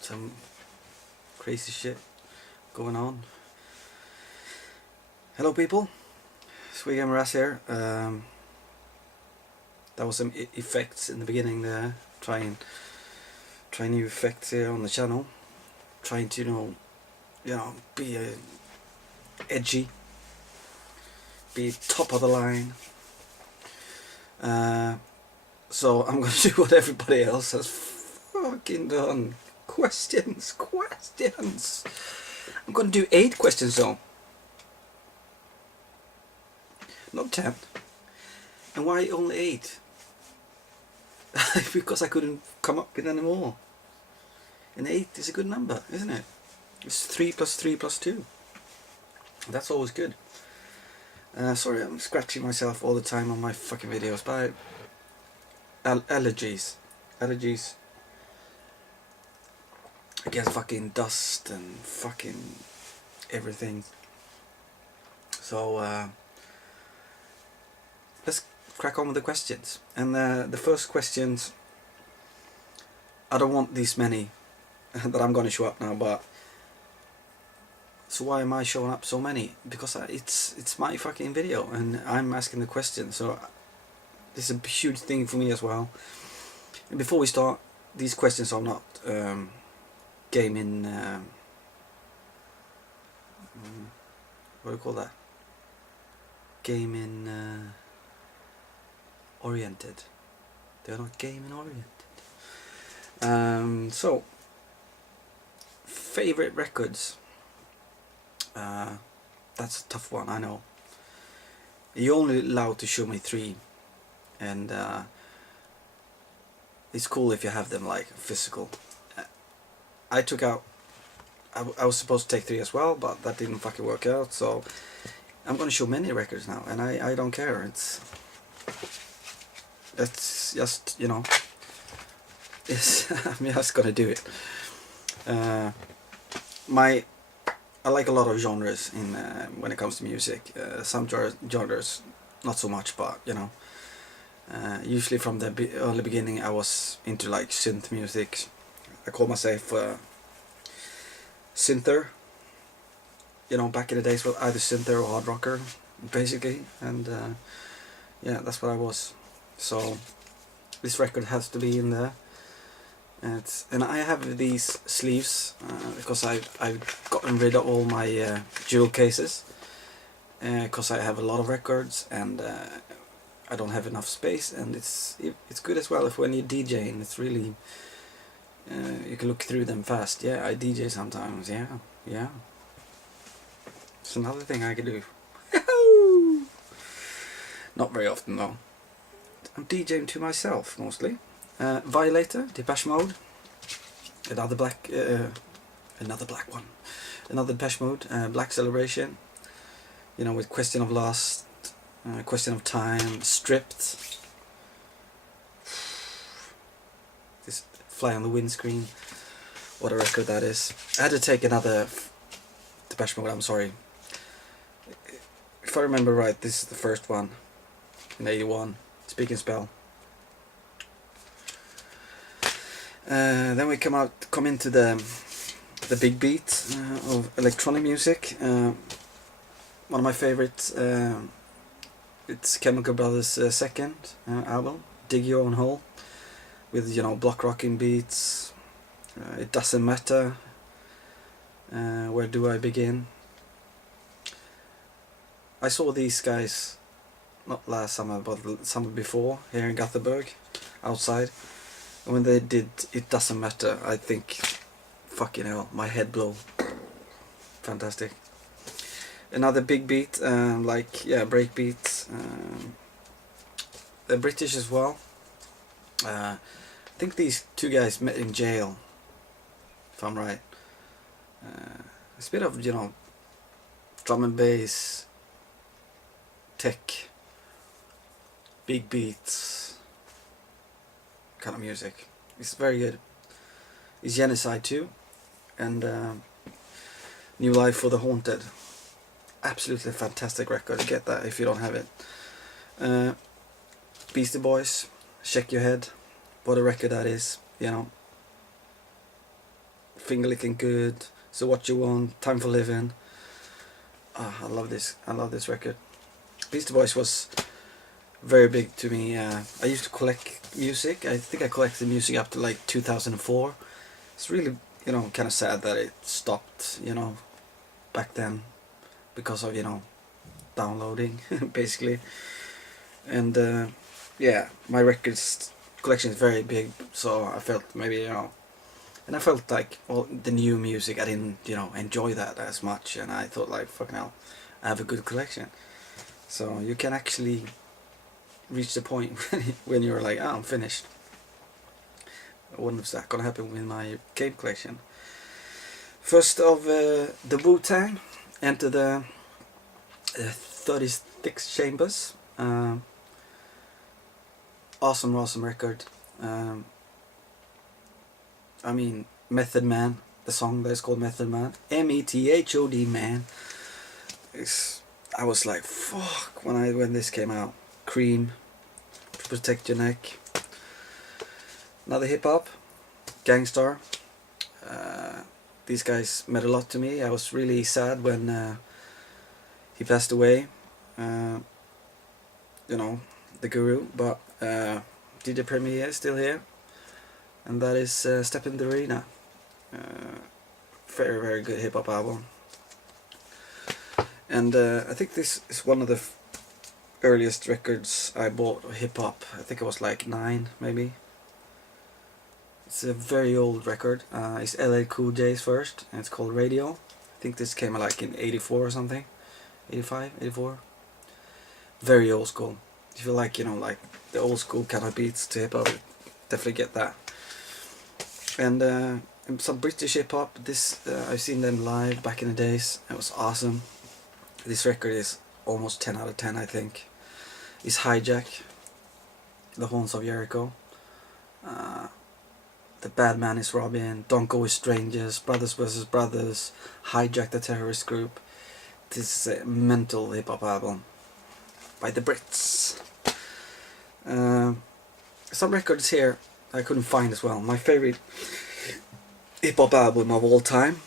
Some crazy shit going on. Hello people, SweGamerAss here. That was some effects in the beginning there. Trying new effects here on the channel. Trying to be edgy, be top of the line. So I'm gonna do what everybody else has fucking done. Questions. I'm gonna do 8 questions though, not 10. And why only 8? Because I couldn't come up with any more. And 8 is a good number, isn't it? It's 3 plus 3 plus 2. That's always good. Sorry, I'm scratching myself all the time on my fucking videos, but allergies against fucking dust and fucking everything. So let's crack on with the questions. And the first questions, I don't want these many that I'm going to show up now, but so why am I showing up so many? Because it's my fucking video and I'm asking the question, so this is a huge thing for me as well. And before we start, these questions are not gaming what do you call that? Gaming oriented. They're not gaming oriented. So favorite records. That's a tough one, I know. You're only allowed to show me 3, and it's cool if you have them like physical. I took out. I was supposed to take 3 as well, but that didn't fucking work out. So I'm gonna show many records now, and I don't care. It's just it's I'm just gonna do it. I like a lot of genres in when it comes to music. Some genres not so much, but usually from the early beginning I was into like synth music. I call myself synther. Back in the days, well, either synther or hard rocker, basically, and yeah, that's what I was. So this record has to be in there. And I have these sleeves because I've gotten rid of all my jewel cases because I have a lot of records and I don't have enough space, and it's good as well if when you're DJing, it's really you can look through them fast. Yeah, I DJ sometimes. Yeah. It's another thing I can do. Not very often though. I'm DJing to myself mostly. Violator, Depeche Mode, another black one, another Depeche Mode, Black Celebration, with Question of Lust, Question of Time, Stripped, this Fly on the Windscreen, what a record that is. I had to take another Depeche Mode, I'm sorry. If I remember right, this is the first one, in 81, Speak and Spell. Then we come into the big beat of electronic music. One of my favorites, it's Chemical Brothers' second album, Dig Your Own Hole, with block rocking beats. It Doesn't Matter. Where Do I Begin? I saw these guys not last summer, but the summer before, here in Gothenburg, outside. When they did It Doesn't Matter, I think, fucking hell, my head blew. Fantastic. Another big beat, break beats. They're British as well. I think these 2 guys met in jail, if I'm right. It's a bit of, drum and bass, tech, big beats kind of music. It's very good. It's Genocide too, and New Life for the Haunted. Absolutely fantastic record. Get that if you don't have it. Beastie Boys, Shake Your Head. what a record that is, you know. Finger Licking Good, So What You Want, Time for Living. I love this. I love this record. Beastie Boys was very big to me. I used to collect music. I think I collected music up to like 2004. It's really, you know, kind of sad that it stopped, you know, back then because of, you know, downloading basically. And yeah, my records collection is very big, so I felt maybe, you know, and I felt like, well, the new music, I didn't, you know, enjoy that as much, and I thought like, fucking hell, I have a good collection. So you can actually reach the point when you're like, oh, I'm finished. I wonder if that's gonna happen with my game collection. First of the Wu-Tang, Enter the 36 Chambers. Awesome record. I mean, Method Man, the song that is called Method Man, METHOD Man. I was like, fuck, when this came out. Cream, Protect Your Neck. Another hip hop, Gangstar. These guys meant a lot to me. I was really sad when he passed away. You know, the guru, but DJ Premier is still here, and that is Step in the Arena. Very good hip hop album, and I think this is one of the earliest records I bought hip hop. I think I was like 9 maybe. It's a very old record. It's LL Cool J's first, and it's called Radio. I think this came like in 84 or something, 85, 84. Very old school. If you like, you know, like the old school kind of beats to hip hop, definitely get that. And some British hip hop. This I've seen them live back in the days. It was awesome. This record is almost 10 out of 10, I think. It's Hijack, The Horns of Jericho, The Bad Man is Robin, Don't Go With Strangers, Brothers vs. Brothers, Hijack the Terrorist Group. This is a mental hip hop album by the Brits. Some records here I couldn't find as well. My favorite hip hop album of all time,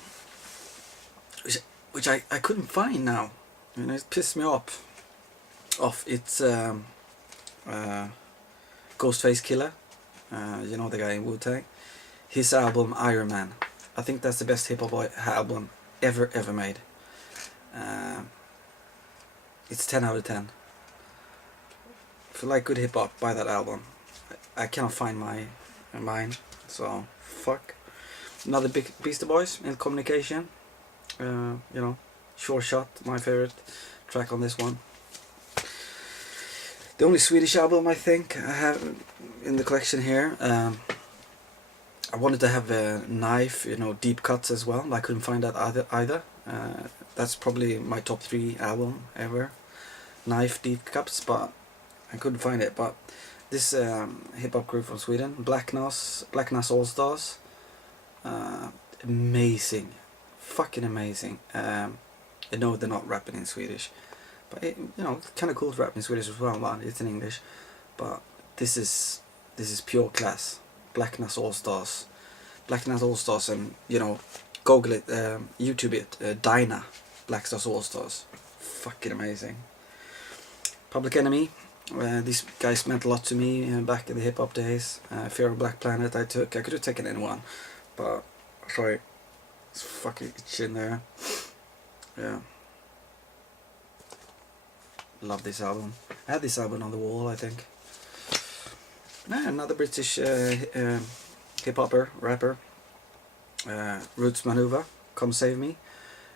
which I couldn't find now, and it pissed me off. It's Ghostface Killer, you know, the guy in Wu-Tang. His album Iron Man. I think that's the best hip hop album ever made. It's 10 out of 10. If you like good hip hop, buy that album. I cannot find mine, so fuck. Another big Beastie Boys in Communication. You know, Sure Shot, my favorite track on this one. The only Swedish album I think I have in the collection here. I wanted to have a Knife, you know, deep cuts as well. I couldn't find that either. That's probably my top 3 album ever. Knife, deep cuts, but I couldn't find it. But this hip hop group from Sweden, Black Nas All Stars, amazing, fucking amazing. I know they're not rapping in Swedish, but it, you know, kind of cool to rap in Swedish as well. But it's in English. But this is pure class. Black Nas All Stars, and you know, Google it, YouTube it, Dyna, Black Nas All Stars, fucking amazing. Public Enemy. These guys meant a lot to me back in the hip hop days. Fear of Black Planet I could have taken anyone, but sorry, it's fucking itching there. Yeah. Love this album. I had this album on the wall, I think. Another British hip-hopper, rapper. Roots Manuva, Come Save Me.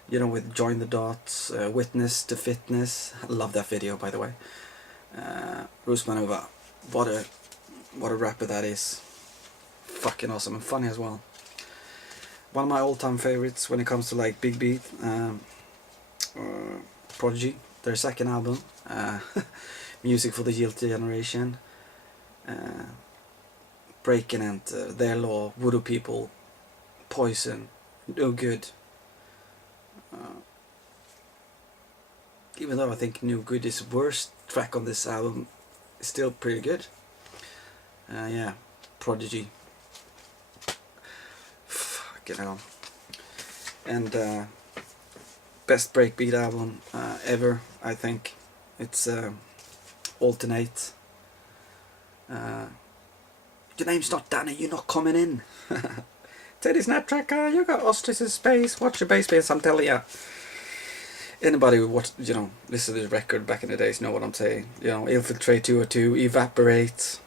You know, with Join the Dots, Witness to Fitness. I love that video, by the way. Roots Manuva, what a rapper that is. Fucking awesome and funny as well. One of my all-time favorites when it comes to like big beat, Prodigy, their second album, Music for the Guilty Generation, Break and Enter, Their Law, Voodoo People, Poison, No Good. Even though I think No Good is worst track on this album, it's still pretty good. Yeah, Prodigy. Fucking hell. And best breakbeat album ever, I think. It's Alternate. Your name's not Danny, you're not coming in. Teddy Snaptracker, you got ostriches space, watch your bass bass, I'm telling ya. Anybody who watched, listen to this record back in the days know what I'm saying. Infiltrate 202, Evaporate,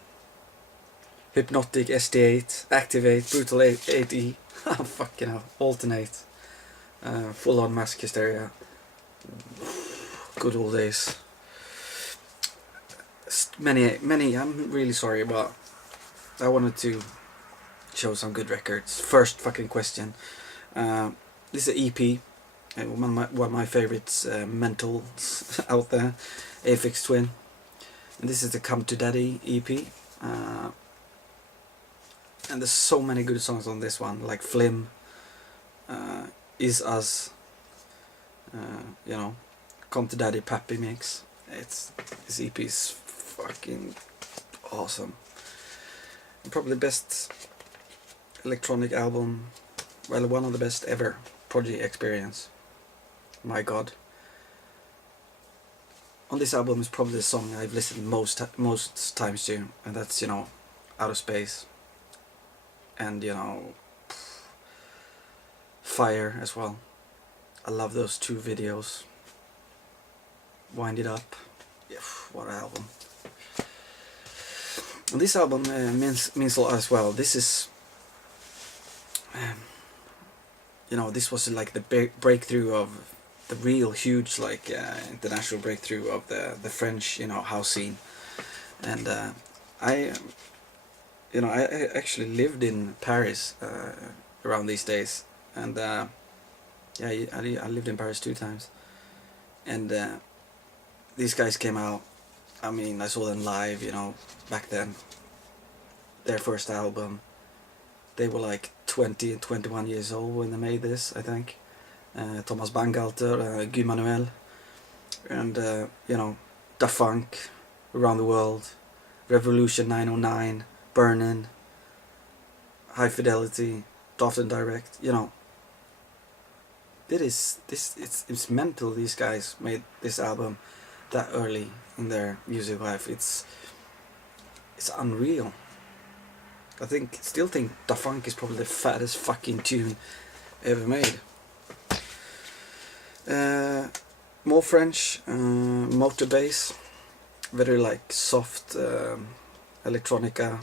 Hypnotic, ST8, Activate, Brutal 8E, fucking hell, Alternate, Full On Mask Hysteria, good old days. Many, I'm really sorry, but I wanted to show some good records. First fucking question. This is an EP. One of my favorites, mentals out there, Aphex Twin. And this is the Come to Daddy EP. And there's so many good songs on this one, like Flim, Is Us, Come to Daddy Pappy Mix. This EP is fucking awesome. And probably the best electronic album, well, one of the best ever. Prodigy Experience. My God. On this album is probably the song I've listened most times to, and that's Out of Space, and Fire as well. I love those two videos. Wind It Up. Yeah, what an album. And this album means a lot as well. This is this was like the breakthrough of the real huge international breakthrough of the French house scene. And I actually lived in Paris around these days, and I lived in Paris 2 times, and these guys came out. I mean, I saw them live, back then. Their first album, they were like 20 and 21 years old when they made this, I think. Thomas Bangalter, Guy Manuel, and Da Funk, Around the World, Revolution 909, Burnin', High Fidelity, Daft and Direct. It's mental. These guys made this album that early in their music life. It's unreal. I still think Da Funk is probably the fattest fucking tune ever made. More French, Motor Bass, very soft electronica,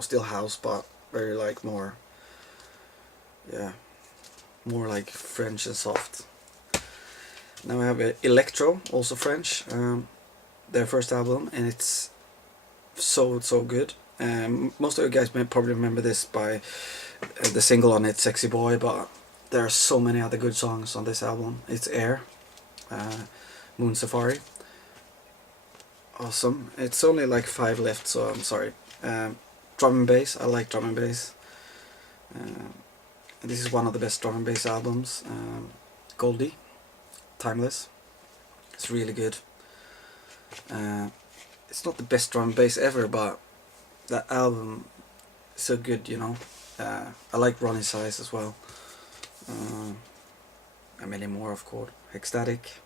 still house, but very more like French and soft. Now we have Electro, also French, their first album, and it's so good. Most of you guys may probably remember this by the single on it, Sexy Boy, but there are so many other good songs on this album. It's Air, Moon Safari, awesome. It's only 5 left, so I'm sorry. Drum and bass, I like drum and bass. This is one of the best drum and bass albums. Goldie, Timeless, it's really good. It's not the best drum and bass ever, but that album is so good, I like Ronnie Size as well. And many more, of course. Ecstatic.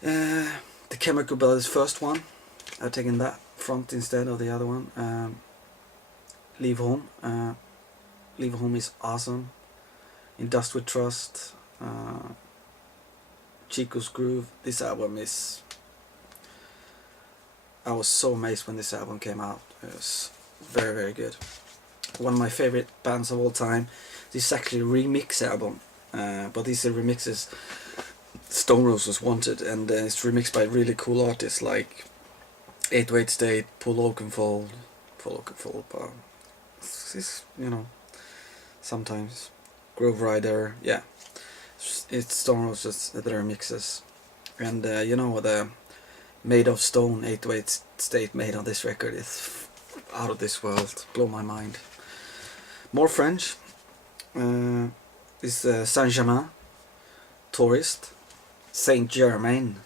The Chemical Brothers' first one, I've taken that front instead of the other one. Leave Home. Leave Home is awesome. In Dust With Trust. Chico's Groove. This album is... I was so amazed when this album came out. It was very, very good. One of my favorite bands of all time. This is actually a remix album, but these are remixes Stone Roses wanted, and it's remixed by really cool artists like 808 State, Paul Oakenfold, but it's, sometimes Grove Rider, yeah, it's Stone Roses that are remixes, and the Made of Stone 808 State made on this record is out of this world, blow my mind. More French. Is Saint-Germain, Tourist, Saint-Germain,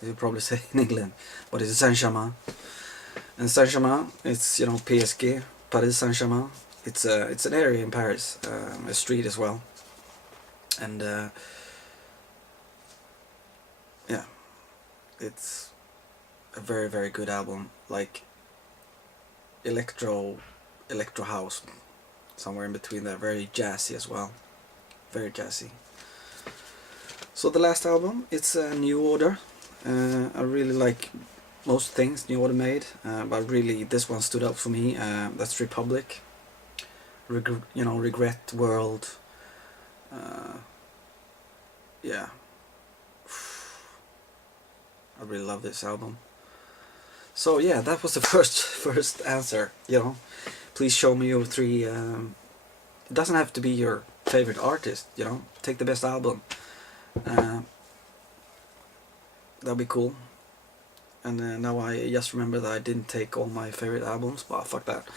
you probably say in England, but it's Saint-Germain. And Saint-Germain, it's, you know, PSG, Paris Saint-Germain. It's an area in Paris, a street as well. And yeah, it's a very, very good album. Like electro house, somewhere in between there. Very jazzy as well. Very jazzy. So the last album, it's a New Order. I really like most things New Order made, but really this one stood out for me. That's Republic. Regret, World. Yeah, I really love this album. So yeah, that was the first answer. Please show me your three. It doesn't have to be your favorite artist. Take the best album. That'd be cool. And now I just remember that I didn't take all my favorite albums, but fuck that.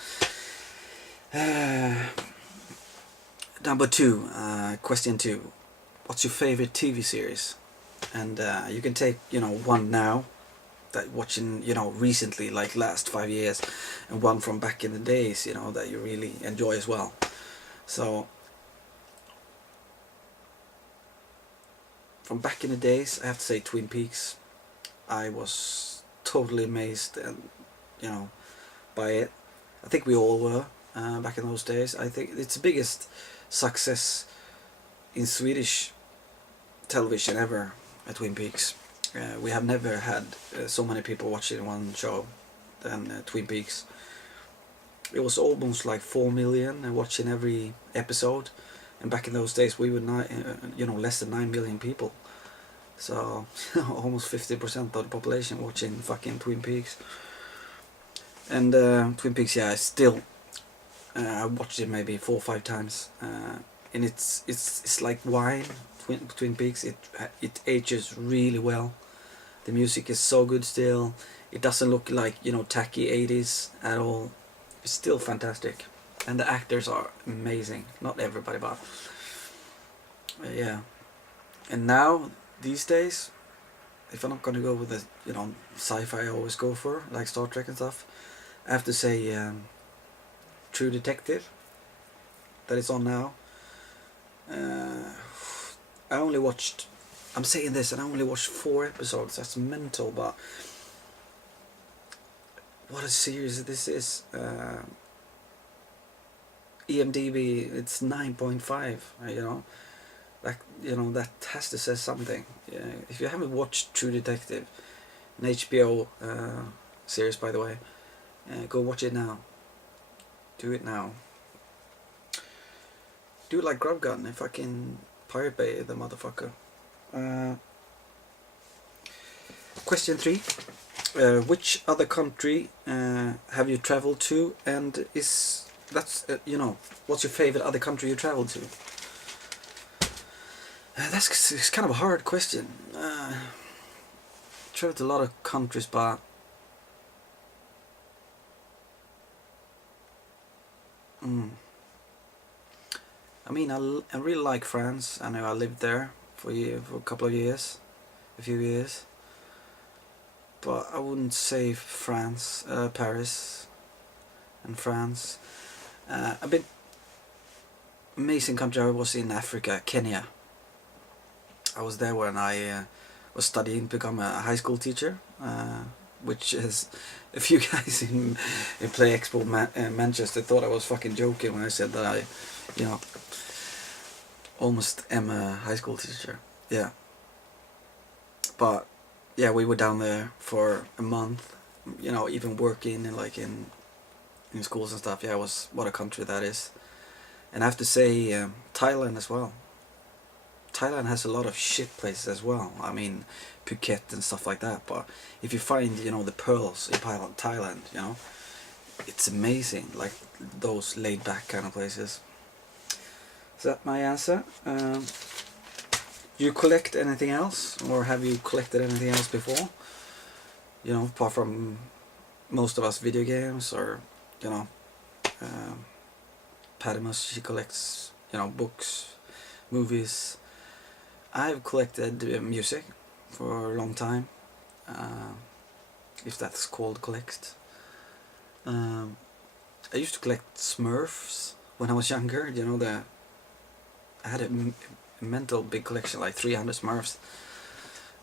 Number 2, question 2. What's your favorite TV series? And you can take, one now, that watching, recently, like last 5 years, and one from back in the days, that you really enjoy as well. So, from back in the days, I have to say Twin Peaks. I was totally amazed and, by it. I think we all were back in those days. I think it's the biggest success in Swedish television ever, Twin Peaks. We have never had so many people watching one show than Twin Peaks. It was almost like 4 million watching every episode, and back in those days we were less than 9 million people. So almost 50% of the population watching fucking Twin Peaks. And Twin Peaks, yeah, still I watched it maybe 4 or 5 times, and it's like wine. Twin Peaks, it ages really well. The music is so good still. It doesn't look like tacky 80s at all. It's still fantastic, and the actors are amazing. Not everybody, but yeah. And now these days, if I'm not gonna go with the sci-fi I always go for, like Star Trek and stuff, I have to say True Detective, that is on now. I only watched, I'm saying this, and I only watched 4 episodes. That's mental, but what a series this is. EMDB, it's 9.5. That has to say something. If you haven't watched True Detective, an HBO series, by the way, go watch it now. Do it now. Do it like Grub Gun and fucking Pirate Bay the motherfucker. Question 3. Which other country have you traveled to, and what's your favorite other country you traveled to? It's kind of a hard question. Traveled to a lot of countries, but I mean, I really like France. I know I lived there for a couple of years, a few years. But I wouldn't say France, Paris, and France. A bit amazing country I was in Africa, Kenya. I was there when I was studying to become a high school teacher, which is a few guys in Play Expo Manchester thought I was fucking joking when I said that I, almost am a high school teacher. Yeah. But yeah, we were down there for a month, even working in schools and stuff. Yeah, what a country that is. And I have to say, Thailand as well. Thailand has a lot of shit places as well. I mean, Phuket and stuff like that. But if you find, the pearls in Thailand, it's amazing. Like those laid back kind of places. Is that my answer? Do you collect anything else, or have you collected anything else before? Apart from most of us video games, or Padimus, she collects books, movies. I've collected music for a long time, if that's called collect. I used to collect Smurfs when I was younger. You know, I had a mental big collection, like 300 Smurfs.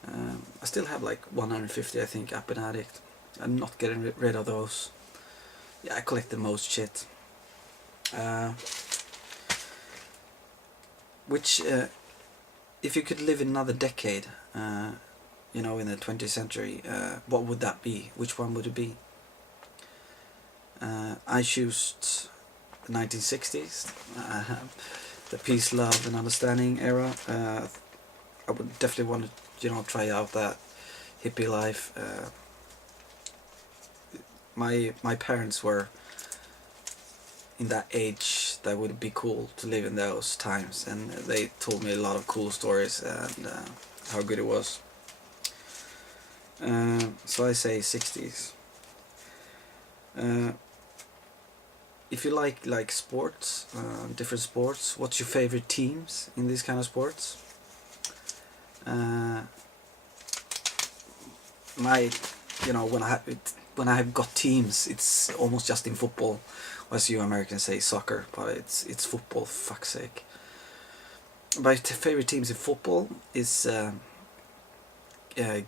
I still have like 150, I think, up in Addict. I'm not getting rid of those. Yeah, I collect the most shit. Which, if you could live in another decade, you know, in the 20th century, what would that be? Which one would it be? I choose the 1960s, the peace, love, and understanding era. I would definitely want to, you know, try out that hippie life. My parents were in that age that would be cool to live in those times, and they told me a lot of cool stories and how good it was. So I say 60s. If you like sports, different sports, what's your favorite teams in these kind of sports? My, you know, when I have got teams, it's almost just in football, as you Americans say soccer, but it's football. Fuck's sake. My favorite teams in football is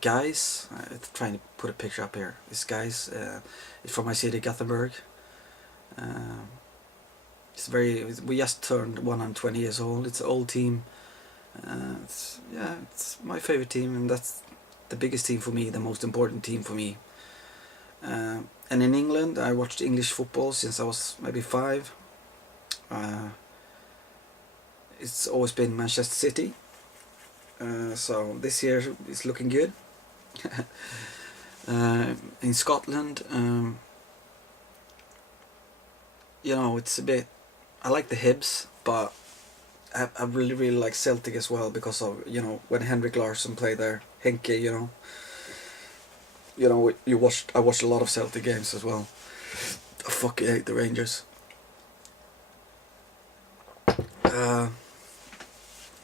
Guys. Trying to put a picture up here. This Guys. It's from my city, Gothenburg. It's very. We just turned 120 years old. It's an old team. It's my favorite team, and that's the biggest team for me, the most important team for me. And in England, I watched English football since I was maybe 5. It's always been Manchester City. So this year it's looking good. In Scotland, you know, it's a bit. I like the Hibs, but I really like Celtic as well because of, you know, when Henrik Larsson played there, Henke, you know. I watched a lot of Celtic games as well. I fucking hate the Rangers.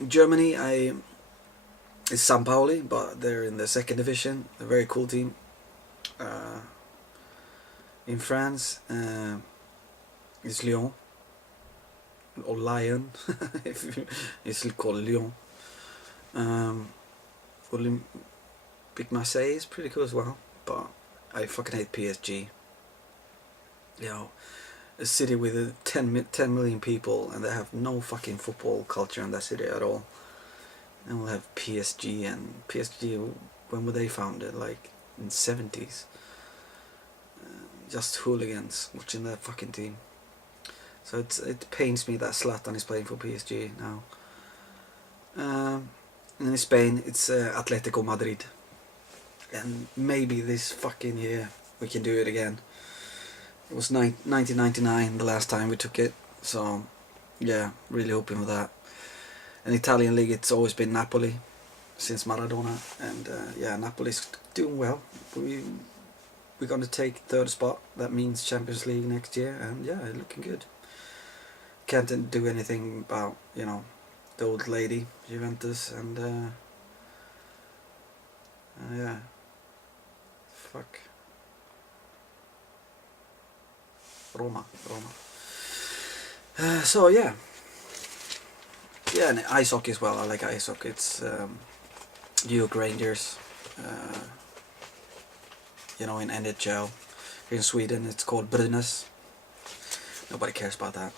Germany, it's St. Pauli, but they're in the second division. A very cool team. In France, it's Lyon. Or Lyon. It's called Lyon. Olympique Marseille is pretty cool as well, but I fucking hate PSG. You know, a city with 10 million people, and they have no fucking football culture in that city at all. And we'll have PSG, and PSG, when were they founded? Like in 70s. Just hooligans watching that fucking team. So it pains me that Zlatan is playing for PSG now. And in Spain, it's Atletico Madrid. And maybe this fucking year we can do it again. It was 1999 the last time we took it. So, yeah, really hoping for that. And Italian league, it's always been Napoli since Maradona. And yeah, Napoli's doing well. We're going to take third spot. That means Champions League next year. And yeah, looking good. Can't do anything about, you know, the old lady, Juventus, and yeah, fuck, Roma. So yeah, and ice hockey as well. I like ice hockey. It's New York Rangers, you know, in NHL. Here in Sweden, it's called Brynäs. Nobody cares about that.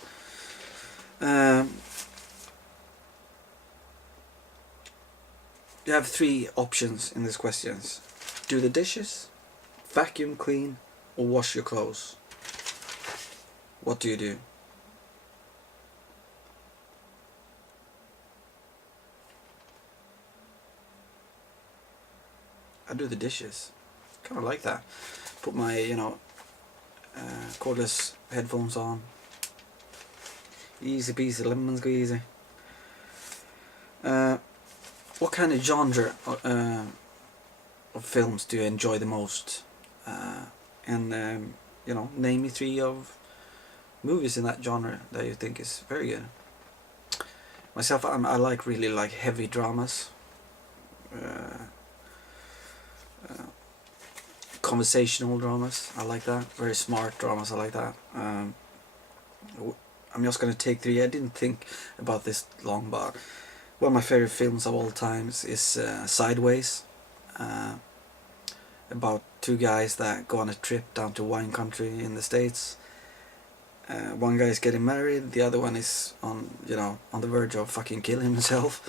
You have 3 options in these questions. Do the dishes, vacuum clean, or wash your clothes. What do you do? I do the dishes. Kind of like that. Put my, you know, cordless headphones on. Easy peasy, lemon squeezy. What kind of genre of films do you enjoy the most? And you know, name me 3 of movies in that genre that you think is very good. Myself, I really like heavy dramas. conversational dramas. I like that. Very smart dramas. I like that. I'm just gonna take 3. I didn't think about this long, but one of my favorite films of all times is Sideways. About 2 guys that go on a trip down to wine country in the States. One guy is getting married, the other one is on the verge of fucking killing himself.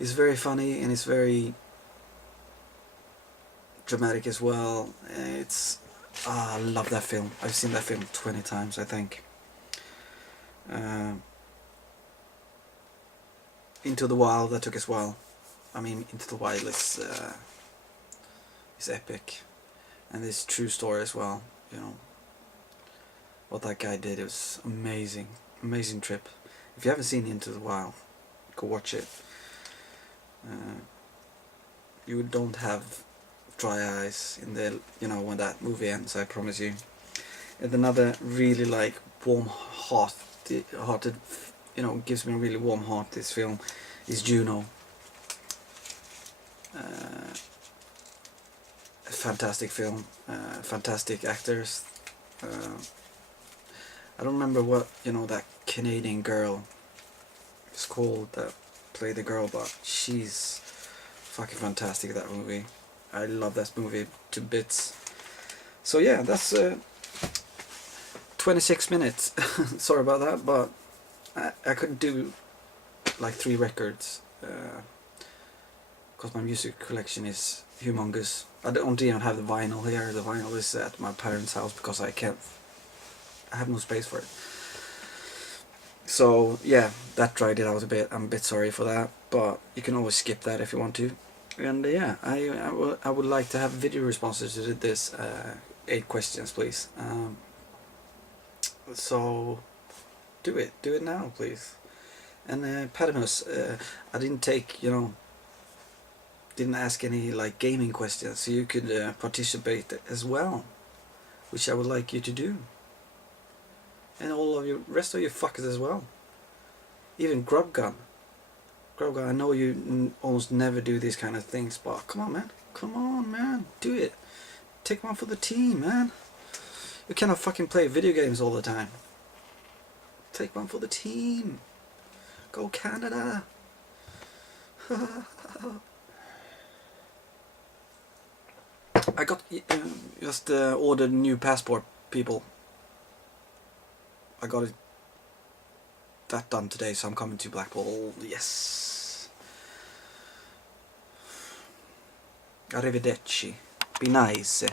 It's very funny and it's very dramatic as well. I love that film. I've seen that film 20 times, I think. Into the Wild, that took as well. I mean, Into the Wild is epic, and it's true story as well. What that guy did, it was amazing, amazing trip. If you haven't seen Into the Wild, go watch it. You don't have dry eyes in the when that movie ends, I promise you. And another really warm-hearted, gives me a really warm heart. This film is Juno. A fantastic film, fantastic actors. I don't remember what that Canadian girl is called that played the girl, but she's fucking fantastic in that movie. I love that movie to bits. So yeah, that's 26 minutes. Sorry about that, but I could do like 3 records because my music collection is humongous. I don't even have the vinyl here. The vinyl is at my parents' house because I have no space for it. So yeah, that dried it out a bit. I'm a bit sorry for that, but you can always skip that if you want to. And yeah, I would like to have video responses to this 8 questions, please. So do it now, please. And Patmos, I didn't take didn't ask any gaming questions, so you could participate as well, which I would like you to do. And all of you rest of you fuckers as well. Even Grubgun, I know you almost never do these kind of things, but come on man, do it. Take one for the team, man. You cannot fucking play video games all the time. Take one for the team. Go Canada. I got just ordered new passport, people. I got that done today, so I'm coming to Blackpool. Yes. Arrivederci. Be nice.